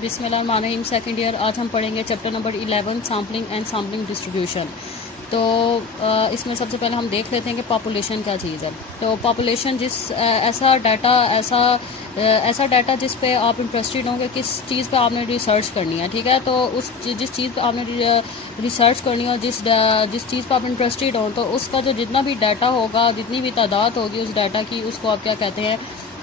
बिस्मिल्लाहिर्रहमानिर्रहीम। Second year. आज हम पढ़ेंगे chapter number 11 sampling and sampling distribution. तो इसमें सबसे पहले हम देख लेते हैं कि पॉपुलेशन क्या चीज़ है। तो पॉपुलेशन ऐसा डाटा जिस पे आप इंटरेस्टेड होंगे, किस चीज़ पे आपने रिसर्च करनी है, ठीक है। तो जिस चीज़ पे आपने रिसर्च करनी हो, जिस चीज़ पे आप इंटरेस्टेड हों, तो उसका जो जितना भी डाटा होगा, जितनी भी तादाद होगी उस डाटा की, उसको आप क्या कहते हैं,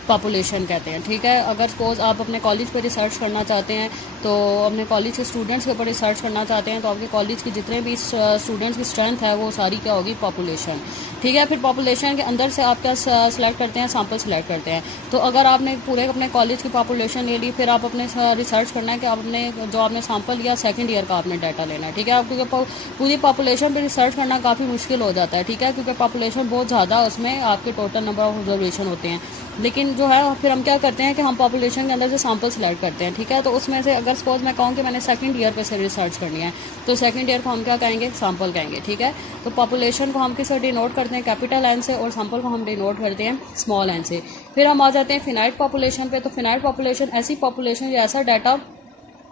पॉपुलेशन कहते हैं, ठीक है। अगर सपोज आप अपने कॉलेज पर रिसर्च करना चाहते हैं, तो अपने कॉलेज के स्टूडेंट्स के ऊपर रिसर्च करना चाहते हैं, तो आपके कॉलेज के जितने भी स्टूडेंट्स की स्ट्रेंथ है वो सारी क्या होगी, पॉपुलेशन, ठीक है। फिर पॉपुलेशन के अंदर से आप क्या सिलेक्ट करते हैं, सैंपल सेलेक्ट करते हैं। तो अगर आपने पूरे अपने कॉलेज की पॉपुलेशन ले ली, फिर आप अपने रिसर्च करना है कि आप अपने जो आपने सैंपल लिया सेकंड ईयर का आपने डाटा लेना है, ठीक है। क्योंकि पूरी पॉपुलेशन पर रिसर्च करना काफ़ी मुश्किल हो जाता है, ठीक है, क्योंकि पॉपुलेशन बहुत ज़्यादा उसमें आपके टोटल नंबर ऑफ ऑब्जर्वेशन होते हैं। लेकिन जो है फिर हम क्या करते हैं कि हम पॉपुलेशन के अंदर से सैंपल सेलेक्ट करते हैं, ठीक है। तो उसमें से अगर सपोज मैं कहूँ कि मैंने सेकंड ईयर पे से रिसर्च करनी है, तो सेकंड ईयर को हम क्या कहेंगे, सैंपल कहेंगे, ठीक है। तो पॉपुलेशन को हम किससे डिनोट करते हैं, कैपिटल एन से, और सैंपल को हम डिनोट करते हैं स्मॉल एन से। फिर हम आ जाते हैं फिनाइट पॉपुलेशन पे। तो फिनाइट पॉपुलेशन ऐसी पॉपुलेशन या ऐसा डाटा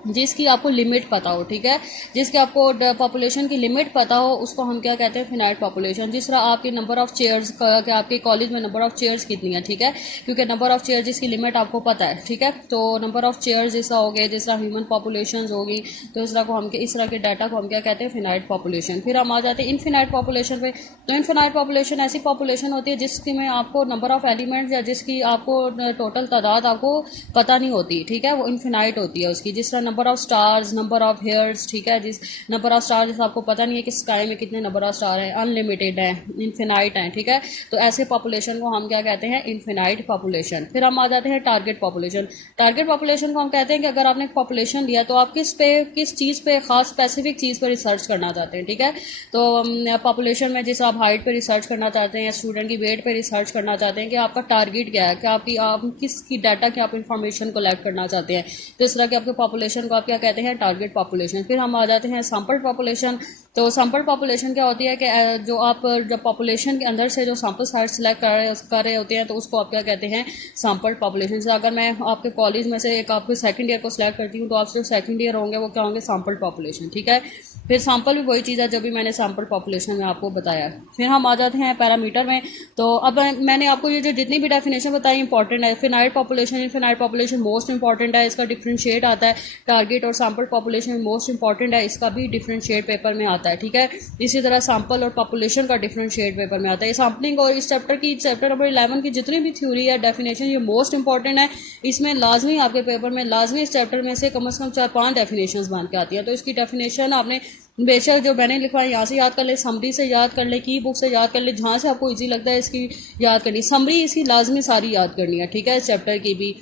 जिसकी आपको लिमिट पता हो, ठीक है, जिसकी आपको पॉपुलेशन की लिमिट पता हो, उसको हम क्या कहते हैं, फिनाइट पॉपुलेशन। जिस तरह आपके नंबर ऑफ चेयर्स कि आपके कॉलेज में नंबर ऑफ चेयर्स कितनी है, ठीक है, क्योंकि नंबर ऑफ चेयर्स जिसकी लिमिट आपको पता है, ठीक है। तो नंबर ऑफ चेयर्स जैसा हो गए, जिस तरह ह्यूमन पॉपुलेशन होगी, तो इस तरह के डाटा को हम क्या कहते हैं, फिनाइट पॉपुलेशन। फिर हम आ जाते हैं इनफिनाइट पॉपुलेशन पे। तो इनफिनाइट पॉपुलेशन ऐसी पॉपुलेशन होती है जिसकी में आपको नंबर ऑफ एलिमेंट्स या जिसकी आपको टोटल तादाद आपको पता नहीं होती, ठीक है, वो इनफिनाइट होती है उसकी। जिस तरह number of stars, number of hairs, ठीक है, जिस नंबर ऑफ स्टार्स आपको पता नहीं है कि स्काई में कितने नंबर ऑफ स्टार हैं, अनलिमिटेड है, इनफिनाइट है, ठीक है। तो ऐसे पॉपुलेशन को हम क्या कहते हैं, इनफिनाइट पॉपुलेशन। फिर हम आ जाते हैं टारगेट पॉपुलेशन। टारगेट पॉपुलेशन को हम कहते हैं कि अगर आपने पॉपुलेशन लिया तो आप किस चीज़ पे, खास स्पेसिफिक चीज़ पर रिसर्च करना चाहते हैं, ठीक है। तो पॉपुलेशन में जैसे आप हाइट पे रिसर्च करना चाहते हैं या स्टूडेंट की वेट पे रिसर्च करना चाहते हैं कि आपका टारगेट क्या है, कि आप किसकी डाटा की आप इंफॉर्मेशन कलेक्ट करना चाहते हैं। तो इस तरह की आपके पॉपुलेशन को आप क्या कहते हैं, टारगेट पॉपुलेशन। फिर हम आ जाते हैं सैंपल पॉपुलेशन। तो सैंपल पॉपुलेशन क्या होती है कि जो आप जब पॉपुलेशन के अंदर से जो सैंपल साइट सेलेक्ट कर रहे होते हैं, तो उसको आप क्या कहते हैं, सैंपल पॉपुलेशन। से अगर मैं आपके कॉलेज में से एक आपके सेकंड ईयर को सिलेक्ट करती हूँ, तो आप जो सेकंड ईयर होंगे वो क्या होंगे, सैंपल पॉपुलेशन, ठीक है। फिर सैंपल भी वही चीज़ है जब भी मैंने सैंपल पॉपुलेशन में आपको बताया। फिर हम आ जाते हैं पैरामीटर में। तो अब मैंने आपको ये जो जितनी भी डेफिनेशन बताई इंपॉर्टेंट है। Finite population, infinite population most important है, इसका डिफरेंशिएट आता है। टारगेट और सैंपल पॉपुलेशन मोस्ट इंपॉर्टेंट है, इसका भी डिफरेंशिएट पेपर में आता है, ठीक है। इसी तरह सैंपल और पॉपुलेशन का डिफरेंशिएट पेपर में आता है। सैम्पलिंग और इस चैप्टर नंबर 11 की जितनी भी थ्योरी है, डेफिनेशन, ये मोस्ट इंपॉर्टेंट है। इसमें लाजमी आपके पेपर में लाजमी इस चैप्टर में से कम 4-5 डेफिनेशन बन के आती है। तो इसकी डेफिनेशन आपने बेशक जो मैंने लिखवा है यहाँ से याद कर ले, समरी से याद कर ले, की बुक से याद कर ले, जहाँ से आपको इजी लगता है इसकी याद करनी। समरी इसकी लाजमी सारी याद करनी है, ठीक है, इस चैप्टर की भी,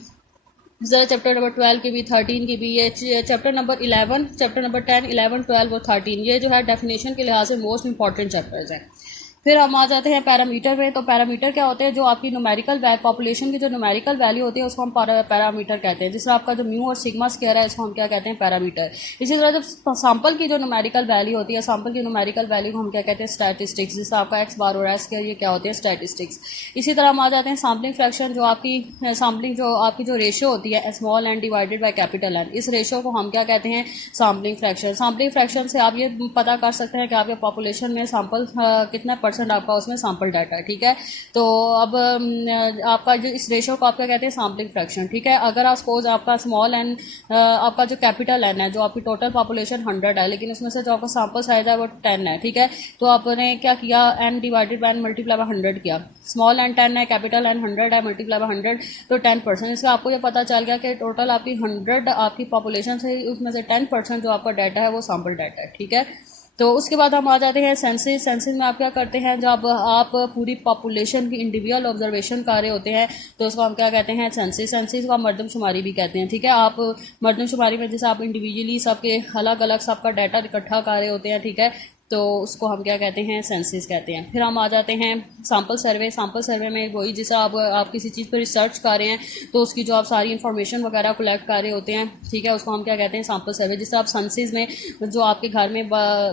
जरा चैप्टर नंबर 12 की भी, 13 की भी, ये चैप्टर नंबर 11, चैप्टर नंबर 10, 11, 12 और 13, ये जो है डेफिनेशन के लिहाज से मोस्ट इंपॉर्टेंट चैप्टर्स हैं। फिर हम आ जाते हैं पैरामीटर में। तो पैरामीटर क्या होते हैं, जो आपकी न्यूमेरिकल पॉपुलेशन की जो न्यूमेरिकल वैल्यू होती है उसको हम पैरामीटर कहते हैं। जिससे आपका जो म्यू और सिग्मा स्क्वायर है, इसको हम क्या कहते हैं, पैरामीटर। इसी तरह जब सैंपल की जो न्यूमेरिकल वैल्यू होती है, सैंपल की न्यूमेरिकल वैल्यू को हम क्या कहते हैं, स्टैटिस्टिक्स। जिससे आपका एक्स बार और एस स्क्वायर, ये क्या होते हैं, स्टैटिस्टिक्स। इसी तरह हम आ जाते हैं सैम्पलिंग फ्रैक्शन। जो आपकी सैम्पलिंग जो आपकी जो रेशियो होती है, small N divided by capital N, इस रेशियो को हम क्या कहते हैं, सैम्पलिंग फ्रैक्शन। सैम्पलिंग फ्रैक्शन से आप ये पता कर सकते हैं कि आपके पॉपुलेशन में सैंपल कितना परसेंट आपका उसमें सैंपल डाटा है, ठीक है। तो अब आपका जो इस रेशियो को आप क्या कहते हैं, सैम्पलिंग फ्रैक्शन, ठीक है। अगर आप सपोज आपका स्मॉल एन, आपका जो कैपिटल एन है, जो आपकी टोटल पॉपुलेशन 100 है, लेकिन उसमें से जो आपका सैंपल साइज है वो 10 है, ठीक है। तो आपने क्या किया, N divided by N multiply by 100 किया। स्मॉल एन 10 है, कैपिटल एन 100 है, मल्टीप्लाई बाय 100, तो 10%। इसका आपको ये पता चल गया कि टोटल आपकी 100 आपकी पॉपुलेशन से उसमें से 10% जो आपका डाटा है वो सैंपल डाटा है, ठीक है। तो उसके बाद हम आ जाते हैं सेंसिस। सेंसिस में आप क्या करते हैं, जब आप पूरी पॉपुलेशन की इंडिविजुअल ऑब्जर्वेशन कर रहे होते हैं, तो उसको हम क्या कहते हैं, सेंसिस। सेंसिस को आप मरदमशुमारी भी कहते हैं, ठीक है। आप मरदमशुमारी में जैसे आप इंडिविजुअली सबके अलग अलग सबका डाटा इकट्ठा कर रहे होते हैं, ठीक है, तो उसको हम क्या कहते हैं, सेंसिस कहते हैं। फिर हम आ जाते हैं सैंपल सर्वे। सैंपल सर्वे में वही, जैसे आप किसी चीज़ पर रिसर्च कर रहे हैं, तो उसकी जो आप सारी इन्फॉर्मेशन वगैरह कलेक्ट कर रहे होते हैं, ठीक है, उसको हम क्या कहते हैं, सैंपल सर्वे। जैसे आप सेंसिस में जो आपके घर में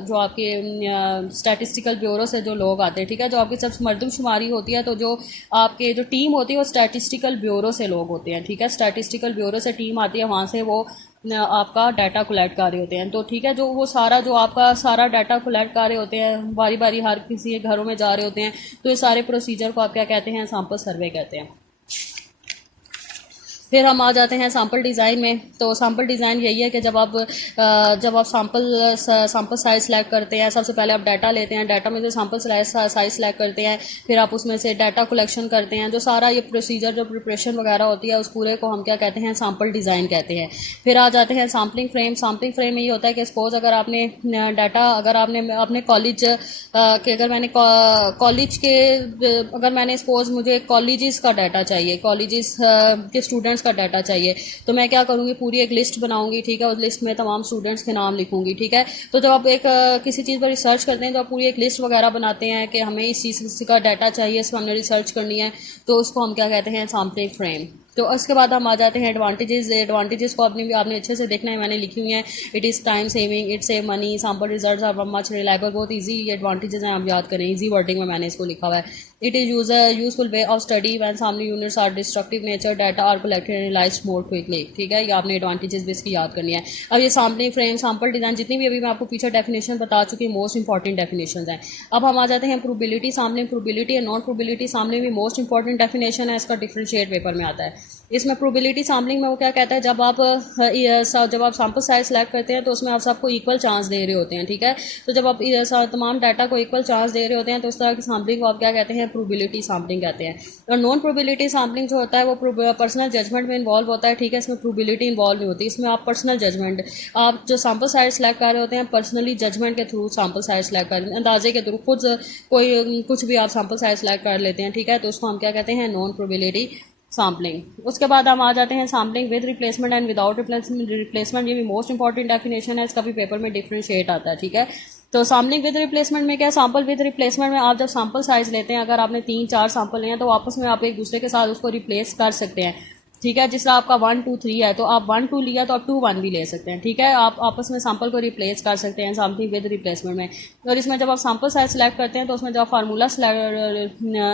जो आपके स्टैटिस्टिकल ब्यूरो से जो लोग आते हैं, ठीक है, जो आपकी सब मरदमशुमारी होती है, तो जो आपके जो टीम होती है वो स्टैटिस्टिकल ब्यूरो से लोग होते हैं, ठीक है। स्टैटिस्टिकल ब्यूरो से टीम आती है, वहाँ से वो आपका डाटा कलेक्ट कर रहे होते हैं। तो ठीक है, जो वो सारा जो आपका सारा डाटा कलेक्ट कर रहे होते हैं, बारी बारी हर किसी के घरों में जा रहे होते हैं, तो ये सारे प्रोसीजर को आप क्या कहते हैं, सैंपल सर्वे कहते हैं। फिर हम आ जाते हैं सैम्पल डिज़ाइन में। तो सैम्पल डिज़ाइन यही है कि जब आप सैम्पल साइज सेलेक्ट करते हैं, सबसे पहले आप डाटा लेते हैं, डाटा में से सैम्पल साइज सेलेक्ट करते हैं, फिर आप उसमें से डाटा कलेक्शन करते हैं। जो सारा ये प्रोसीजर जो प्रिपरेशन वगैरह होती है, उस पूरे को हम क्या कहते हैं, सैम्पल डिज़ाइन कहते हैं। फिर आ जाते हैं सैम्पलिंग फ्रेम। सैम्पलिंग फ्रेम में ये होता है कि सपोज अगर आपने डाटा अगर आपने अपने कॉलेज के अगर मैंने सपोज मुझे कॉलेजेस का डाटा चाहिए, कॉलेजेस के स्टूडेंट्स का डाटा चाहिए, तो मैं क्या करूँगी, पूरी एक लिस्ट बनाऊंगी। ठीक है, उस लिस्ट में तमाम स्टूडेंट्स के नाम लिखूंगी। ठीक है, तो जब आप एक किसी चीज़ पर रिसर्च करते हैं तो आप पूरी एक लिस्ट वगैरह बनाते हैं कि हमें इस चीज़ का डाटा चाहिए, इसको हमने रिसर्च करनी है, तो उसको हम क्या कहते हैं, सैम्पलिंग फ्रेम। तो उसके बाद हम आ जाते हैं एडवांटेजेस को आपने अच्छे से देखना है, मैंने लिखी हुई हैं। It is time saving, it save money, sample results are much reliable. बहुत ईजी एडवांटेजेस हैं, आप याद करें, ईजी वर्डिंग में मैंने इसको लिखा हुआ है। It is useful way of study when sampling units are destructive nature, data are collected and analysed more quickly. ठीक है, ये आपने एडवांटेजेस भी इसकी याद करनी है। अब ये सैम्पलिंग फ्रेम, सैम्पल डिज़ाइन, जितनी भी अभी मैं आपको पीछे डेफिनेशन बता चुकी, मोस्ट इंपॉर्टेंट डेफिनेशन हैं। अब हम आ जाते हैं probability sampling. Probability and non probability sampling भी मोस्ट इंपॉर्टेंट डेफिनेशन है, इसका डिफरेंशिएट पेपर में आता है। इसमें प्रोबेबिलिटी सैम्पलिंग में वो क्या कहता है, जब आप सैम्पल साइज सेलेक्ट करते हैं तो उसमें आप सबको इक्वल चांस दे रहे होते हैं। ठीक है, तो जब आप तमाम डाटा को इक्वल चांस दे रहे होते हैं तो उस तरह की सैम्पलिंग को आप क्या कहते हैं, प्रोबेबिलिटी सैम्पलिंग कहते हैं। और नॉन प्रोबेबिलिटी सैम्पलिंग जो होता है वो पर्सनल जजमेंट में इन्वॉल्व होता है। ठीक है, इसमें प्रोबेबिलिटी इन्वॉल्व नहीं होती, इसमें आप पर्सनल जजमेंट, आप जो सैम्पल साइज सेलेक्ट कर रहे होते हैं, पर्सनली जजमेंट के थ्रू सैम्पल साइज सेलेक्ट कर, अंदाजे के थ्रू खुद कोई कुछ भी आप सैम्पल साइज सेलेक्ट कर लेते हैं। ठीक है, तो उसको हम क्या कहते हैं, नॉन प्रोबेबिलिटी सैम्पलिंग। उसके बाद हम आ जाते हैं sampling with replacement and without replacement. ये भी मोस्ट इंपॉर्टेंट डेफिनेशन है, इसका भी पेपर में डिफरेंशिएट आता है। ठीक है, तो सैम्पलिंग विद रिप्लेसमेंट में क्या है, सैम्पल विद रिप्लेसमेंट में आप जब सैम्पल साइज लेते हैं, अगर आपने 3-4 सैम्पल लिए हैं तो आपस में आप एक दूसरे के साथ उसको रिप्लेस कर सकते हैं। ठीक है, जिस तरह आपका 1 2 3 है तो आप 1 2 लिया तो आप 2 1 भी ले सकते हैं। ठीक है, आप आपस में सैम्पल को रिप्लेस कर सकते हैं सैम्पलिंग विद रिप्लेसमेंट में। और इसमें जब आप सैम्पल साइज सेलेक्ट करते हैं तो उसमें जो आप फार्मूला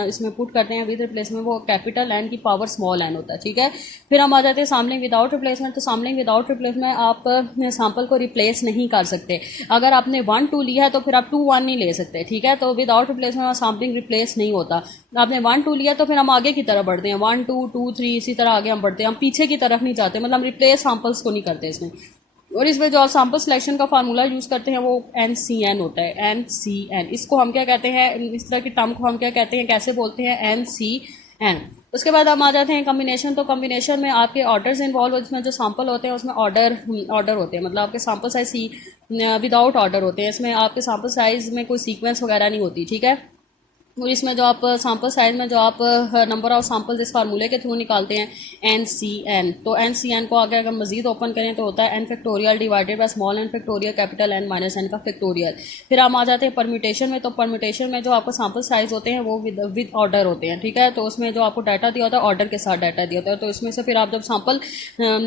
इसमें पुट करते हैं विद रिप्लेसमेंट, वो कैपिटल एन की पावर स्मॉल एन होता है। ठीक है, फिर हम आ जाते हैं सैम्पलिंग विदाउट रिप्लेसमेंट। तो सैम्पलिंग विदाउट रिप्लेसमेंट आप सैम्पल को रिप्लेस नहीं कर सकते। अगर आपने 1 2 लिया है तो फिर आप 2 1 नहीं ले सकते। ठीक है, तो विदाउट रिप्लेसमेंट और सैम्पलिंग रिप्लेस नहीं होता। आपने 1 2 लिया तो फिर हम आगे की तरफ बढ़ते हैं, 1 2 2 3 इसी तरह आगे हम बढ़ते हैं, हम पीछे की तरफ नहीं जाते, मतलब हम रिप्लेस सैम्पल्स को नहीं करते इसमें। और इसमें जो आप सैम्पल सिलेक्शन का फार्मूला यूज़ करते हैं वो NCN होता है, NCN। इसको हम क्या कहते हैं, इस तरह की टर्म को हम क्या कहते हैं, कैसे बोलते हैं, NCN। उसके बाद हम आ जाते हैं कम्बिनेशन। तो कम्बिनेशन में आपके ऑर्डर्स इन्वॉल्व, इसमें जो सैम्पल होते हैं उसमें ऑर्डर होते हैं, मतलब आपके सैम्पल साइज विदाउट ऑर्डर होते हैं। इसमें आपके सैम्पल साइज में कोई सीक्वेंस वगैरह नहीं होती। ठीक है, और इसमें जो आप सैम्पल साइज में जो आप नंबर ऑफ सैम्पल्स इस फार्मूले के थ्रू निकालते हैं, NCN। तो NCN को आगे अगर मजीद ओपन करें तो होता है n factorial divided by small n factorial capital N minus n का फैक्टोरियल। फिर हम आ जाते हैं परम्यूटेशन में। तो परम्यूटेशन में जो आपको सैम्पल साइज होते हैं वो विद ऑर्डर होते हैं। ठीक है, तो उसमें जो आपको डाटा दिया होता है ऑर्डर के साथ डाटा दिया होता है। तो इसमें से फिर आप जब सैम्पल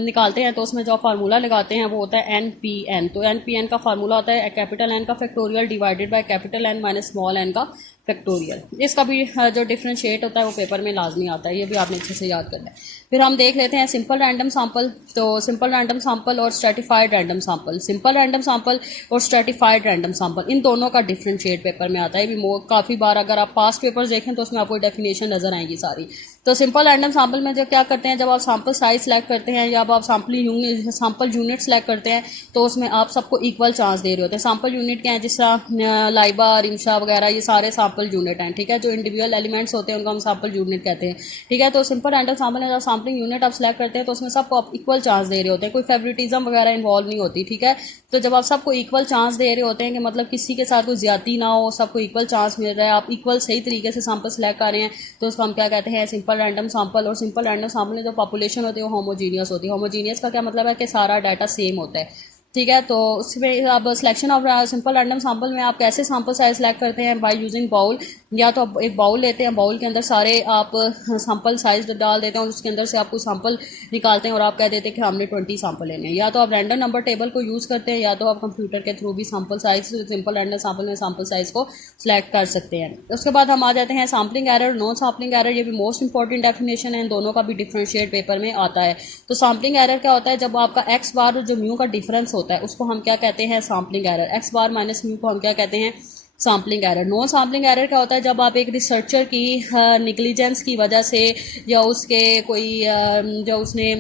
निकालते हैं तो उसमें जो फार्मूला लगाते हैं वो होता है NPN। तो NPN का फार्मूला होता है कैपिटल N का factorial divided by capital N minus small n का फैक्टोरियल। इसका भी जो डिफरेंशिएट होता है वो पेपर में लाजमी आता है, ये भी आपने अच्छे से याद करना है। फिर हम देख लेते हैं सिंपल रैंडम सैंपल। तो सिंपल रैंडम सैंपल और stratified random sample, simple random sample और स्ट्रेटिफाइड रैंडम सैंपल, इन दोनों का डिफरेंशिएट पेपर में आता है। भी काफ़ी बार अगर आप पास्ट पेपर्स देखें तो उसमें आपको डेफिनेशन नजर आएगी सारी। तो सिंपल रैंडम सैंपल में जो क्या करते हैं, जब आप सैंपल साइज सेलेक्ट करते हैं या आप सैंपल यूनिट सेलेक्ट करते हैं तो उसमें आप सबको इक्वल चांस दे रहे होते हैं। सैंपल यूनिट क्या है, जिस तरह लाइबा, रिमशा वगैरह, ये सारे सैंपल यूनिट हैं। ठीक है, जो इंडिविजुअल एलिमेंट्स होते हैं उनको हम सैंपल यूनिट कहते हैं। ठीक है, तो सिंपल रैंडम सैंपल है, जब सैंपलिंग यूनिट आप सेलेक्ट करते हैं तो उसमें सबको आप इक्वल चांस दे रहे होते हैं, कोई फेवरेटिज्म वगैरह इन्वॉल्व नहीं होती। ठीक है, तो जब आप सबको इक्वल चांस दे रहे होते हैं कि मतलब किसी के साथ कोई ज्यादती ना हो, सबको इक्वल चांस मिल रहा है, आप इक्वल सही तरीके से सैंपल सेलेक्ट कर रहे हैं, तो उसको हम क्या कहते हैं, सिंपल रैंडम सैंपल। और सिंपल रैंडम सैंपल में जो पॉपुलेशन होती है वो होमोजीनियस होती है। होमोजीनियस का क्या मतलब है कि सारा डाटा सेम होता है। ठीक है। तो उसमें अब selection of simple random sample में आप कैसे सैंपल साइज सेलेक्ट करते हैं, बाय यूजिंग बाउल। या तो आप एक बाउल लेते हैं, बाउल के अंदर सारे आप सैंपल साइज डाल देते हैं और उसके अंदर से आप कुछ सैंपल निकालते हैं और आप कह देते हैं कि हमने 20 सैंपल लेने हैं। या तो आप रैंडम नंबर टेबल को यूज़ करते हैं, या तो आप कंप्यूटर के थ्रू भी sample size, simple random sample में सैंपल साइज को सिलेक्ट कर सकते हैं। उसके बाद हम आ जाते हैं sampling error, non sampling error. ये भी मोस्ट इंपॉर्टेंट डेफिनेशन है, इन दोनों का भी डिफरेंशिएट पेपर में आता है। तो सैम्पलिंग एरर क्या होता है, जब आपका एक्स बार जो म्यू का डिफरेंस होता है उसको हम क्या कहते हैं, सैम्पलिंग एरर। एक्स बार माइनस म्यू को हम क्या कहते हैं, sampling error. Non sampling error क्या होता है, जब आप एक रिसर्चर की निग्लिजेंस की वजह से या उसके कोई जो उसने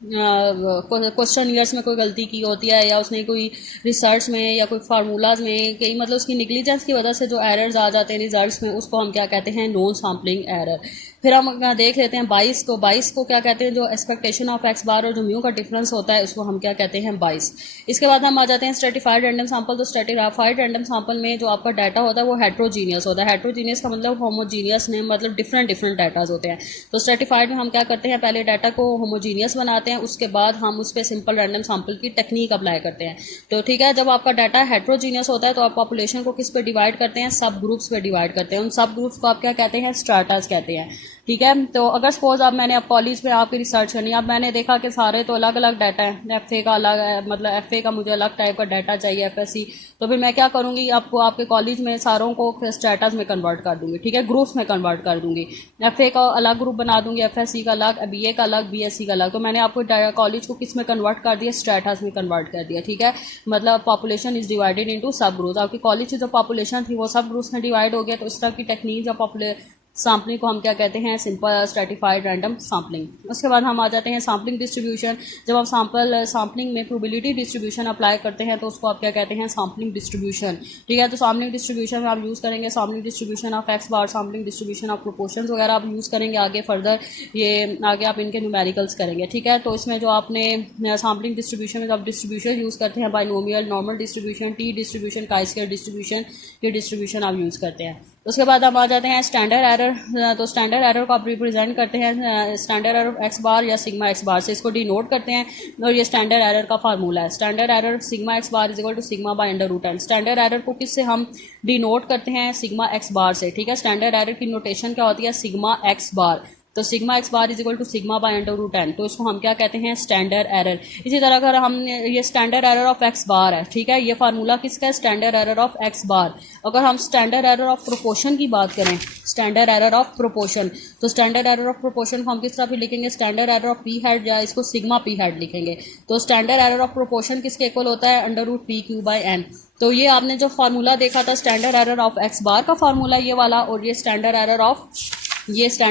क्वेश्चन ईयर्स में कोई गलती की होती है, या उसने कोई रिसर्च में या कोई फार्मूलाज में कई मतलब उसकी निग्लिजेंस की वजह से जो एरर्स आ जाते हैं रिजल्ट्स में, उसको हम क्या कहते हैं, नॉन सैम्पलिंग एरर। फिर हम देख लेते हैं 22 को। 22 को क्या कहते हैं, जो एक्सपेक्टेशन ऑफ एक्स बार और जो म्यू का डिफरेंस होता है उसको हम क्या कहते हैं, 22। इसके बाद हम आ जाते हैं स्ट्रेटिफाइड रैंडम सैंपल। तो स्ट्रेटिफाइड रैंडम सैंपल में जो आपका डाटा होता है वो हेट्रोजीनियस होता है। हेट्रोजीनियस का मतलब होमोजीनियस नहीं, मतलब डिफरेंट डिफरेंट डाटाज होते हैं। तो स्ट्रेटिफाइड में हम क्या करते हैं, पहले डाटा को होमोजीनियस बनाते हैं, उसके बाद हम उस पर सिंपल रैंडम सैंपल की टेक्निक अप्लाई करते हैं। तो ठीक है, जब आपका डाटा हेट्रोजीनियस होता है तो आप पॉपुलेशन को किस पे डिवाइड करते हैं, सब ग्रुप्स पे डिवाइड करते हैं। उन सब ग्रुप्स को आप क्या कहते हैं, स्ट्राटास कहते हैं। ठीक है। तो अगर सपोज अब मैंने अब कॉलेज में आपकी रिसर्च करनी है, अब मैंने देखा कि सारे तो अलग अलग डाटा है, एफए का अलग है, मतलब एफए का मुझे अलग टाइप का डाटा चाहिए, एफएससी। तो फिर मैं क्या करूंगी, आपको आपके कॉलेज में सारों को स्टेटस में कन्वर्ट कर दूंगी। ठीक है, ग्रुप्स में कन्वर्ट कर दूंगी। एफए का अलग ग्रुप बना दूंगी, एफएससी का अलग, बीए का अलग, बीएससी का अलग। तो मैंने आपको कॉलेज को किस में कन्वर्ट कर दिया, स्टेटस में कन्वर्ट कर दिया। ठीक है, मतलब पॉपुलेशन इज डिवाइडेड इंटू सब ग्रुप्स। आपकी कॉलेज की जो पॉपुलेशन थी वो सब ग्रुप्स में डिवाइड हो गया। तो इस तरह की टेक्निक जो सैम्पलिंग को हम क्या कहते हैं, सिंपल स्ट्रेटिफाइड रैंडम सैम्पलिंग। उसके बाद हम आ जाते हैं सैम्पलिंग डिस्ट्रीब्यूशन। जब आप सैम्पलिंग में प्रोबेबिलिटी डिस्ट्रीब्यूशन अप्लाई करते हैं तो उसको आप क्या कहते हैं, सैम्पलिंग डिस्ट्रीब्यूशन। ठीक है, तो सैम्पलिंग डिस्ट्रीब्यूशन में आप यूज़ करेंगे sampling distribution of x bar, sampling distribution of proportions वगैरह आप यूज़ करेंगे आगे फर्दर। ये आगे आप इनके न्यूमेरिकल्स करेंगे। ठीक है, तो इसमें जो आपने सैम्पलिंग डिस्ट्रीब्यूशन में आप डिस्ट्रीब्यूशन यूज़ करते हैं, binomial, normal distribution, T distribution, chi square distribution, ये डिस्ट्रीब्यूशन आप यूज़ करते हैं। उसके बाद हम आ जाते हैं स्टैंडर्ड एरर। तो स्टैंडर्ड एरर को आप रिप्रेजेंट करते हैं स्टैंडर्ड एरर एक्स बार या सिग्मा एक्स बार से, इसको डिनोट करते हैं। और ये स्टैंडर्ड एरर का फार्मूला है। Standard error sigma x bar is equal to sigma by under root N. Standard error को किससे हम डिनोट करते हैं, सिग्मा एक्स बार से। ठीक है, स्टैंडर्ड एरर की नोटेशन क्या होती है, सिग्मा एक्स बार। तो sigma x bar is equal to sigma by under root N. तो इसको हम क्या कहते हैं, स्टैंडर्ड एरर। इसी तरह अगर हम ये standard error of x bar है, ठीक है, ये फार्मूला किसका है, standard error of x bar. अगर हम स्टैंडर्ड एरर ऑफ प्रोपोर्शन की बात करें, स्टैंडर्ड एरर ऑफ प्रोपोर्शन, तो स्टैंडर्ड एरर ऑफ प्रोपोर्शन को हम किस तरह भी लिखेंगे, standard error of P hat, या इसको सिग्मा पी हेड लिखेंगे। तो स्टैंडर्ड एरर ऑफ प्रोपोर्शन किसके इक्वल होता है, under root P Q bye N. तो ये आपने जो फार्मूला देखा था standard error of x bar का फार्मूला ये वाला, और ये स्टैंडर्ड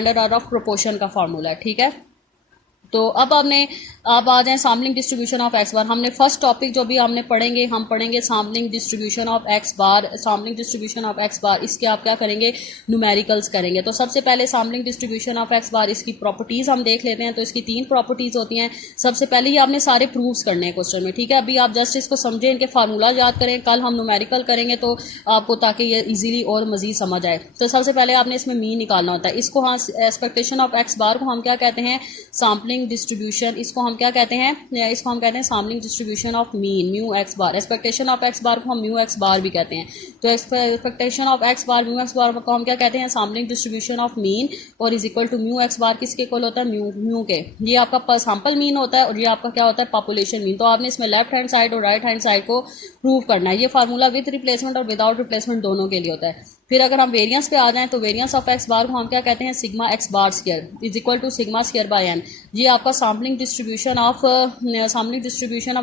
एरर ऑफ प्रोपोर्शन का फार्मूला है। ठीक है, तो अब आप आ जाएं sampling distribution of x bar. हमने फर्स्ट टॉपिक जो भी हमने पढ़ेंगे, हम पढ़ेंगे sampling distribution of x bar. Sampling distribution of x bar, इसके आप क्या करेंगे, न्यूमेरिकल्स करेंगे। तो सबसे पहले सैम्पलिंग डिस्ट्रीब्यूशन ऑफ एक्स बार, इसकी प्रॉपर्टीज हम देख लेते हैं। तो इसकी 3 प्रॉपर्टीज होती हैं। सबसे पहले ही आपने सारे प्रूव्स करने हैं क्वेश्चन में। ठीक है, अभी आप जस्ट इसको समझें, इनके फार्मूला याद करें, कल हम न्यूमेरिकल करेंगे तो आपको, ताकि ये इजीली और मजीद समझ आए। तो सबसे पहले आपने इसमें मीन निकालना होता है। इसको हाँ, एक्सपेक्टेशन ऑफ एक्स बार को हम क्या कहते हैं, सैम्पलिंग डिस्ट्रीब्यूशन। इसको हम क्या कहते हैं, इसको हम कहते हैं sampling distribution of mean, mu x bar. Expectation of x bar को हम म्यू एक्स बार भी कहते हैं। तो expectation of x bar, mu x bar को हम क्या कहते हैं, सैम्पलिंग डिस्ट्रीब्यूशन ऑफ मीन, और is equal to mu x bar किसके इक्वल होता है, म्यू के। ये आपका सैंपल मीन होता है और ये आपका क्या होता है, पॉपुलेशन मीन। तो आपने इसमें लेफ्ट हैंड साइड और राइट हैंड साइड को प्रूव करना है। ये फार्मूला विद रिप्लेसमेंट और विदाउट रिप्लेसमेंट दोनों के लिए होता है। फिर अगर हम वेरिएंस पे आ जाएं तो वेरिएंस ऑफ एक्स बार को हम क्या कहते हैं, sigma x bar square is equal to sigma square by n. ये आपका sampling distribution of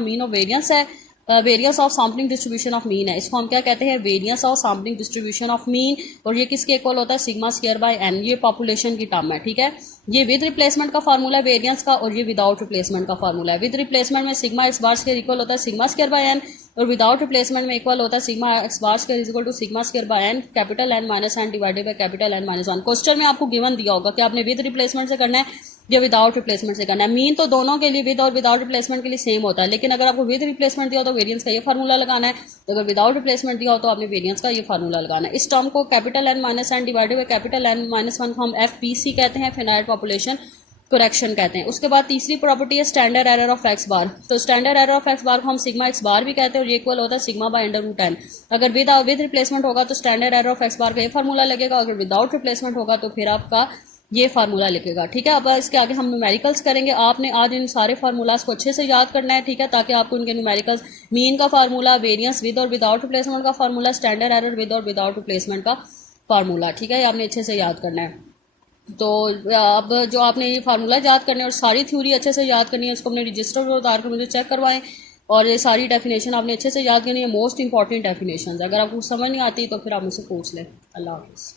mean of variance है। Variance of sampling distribution of mean है। इसको हम क्या कहते हैं, variance of sampling distribution of mean, और ये किसके इक्वल होता है, सिग्मा स्क्वायर बाय एन। ये पॉपुलेशन की टर्म है। ठीक है, ये विद रिप्लेसमेंट का फार्मूला है वेरियंस का, और ये विदाउट रिप्लेसमेंट का फार्मूला है। विद रिप्लेसमेंट में sigma x bar square equal होता है सिग्मा स्क्वायर बाय एन, और विदाउट रिप्लेसमेंट में इक्वल होता है sigma x bar square equal to sigma square by N, capital N minus N divided by capital N minus 1। Question में आपको given दिया होगा कि आपने विद रिप्लेसमेंट से करना है या विदाउट रिप्लेसमेंट से करना है। मीन तो दोनों के लिए, विद और विदाउट रिप्लेसमेंट के लिए सेम होता है, लेकिन अगर आपको विद रिप्लेसमेंट दिया हो तो वेरियंस का ये फार्मूला लगाना है, तो अगर विदाउट रिप्लेसमेंट दिया हो तो आपने वेरियंस का ये फार्मूला लगाना है। इस टर्म को capital N minus N divided by capital N minus 1 को हम एफ पी सी कहते हैं, फिनाइट पॉपुलेशन करेक्शन कहते हैं। उसके बाद तीसरी प्रॉपर्टी है standard error of x bar. तो standard error of x bar को हम सिग्मा एक्स बार भी कहते हैं और ये इक्वल होता है sigma by under root N. अगर विद रिप्लेसमेंट होगा तो standard error of x bar का ये फार्मूला लगेगा, अगर विदाउट रिप्लेसमेंट होगा तो फिर आपका ये फार्मूला लिखेगा। ठीक है, अब इसके आगे हम न्यूमेरिकल्स करेंगे। आपने आज इन सारे फार्मूलाज को अच्छे से याद करना है, ठीक है, ताकि आपको इनके न्यूमेरिकल्स, मीन का फार्मूला, वेरियंस विद और विदाउट रिप्लेसमेंट का फार्मूला, स्टैंडर्ड एरर विद और विदाउट रिप्लेसमेंट का फार्मूला, ठीक है, ये आपने अच्छे से याद करना है। तो अब जो आपने ये फार्मूला याद करने और सारी थ्योरी अच्छे से याद करनी है, उसको अपने रजिस्टर में उतार कर मुझे चेक करवाएं और ये सारी डेफिनेशन आपने अच्छे से याद करनी है। मोस्ट इंपॉर्टेंट डेफिनेशन, अगर आपको समझ नहीं आती तो फिर आप मुझसे पूछ लें। अल्लाह हाफिज़।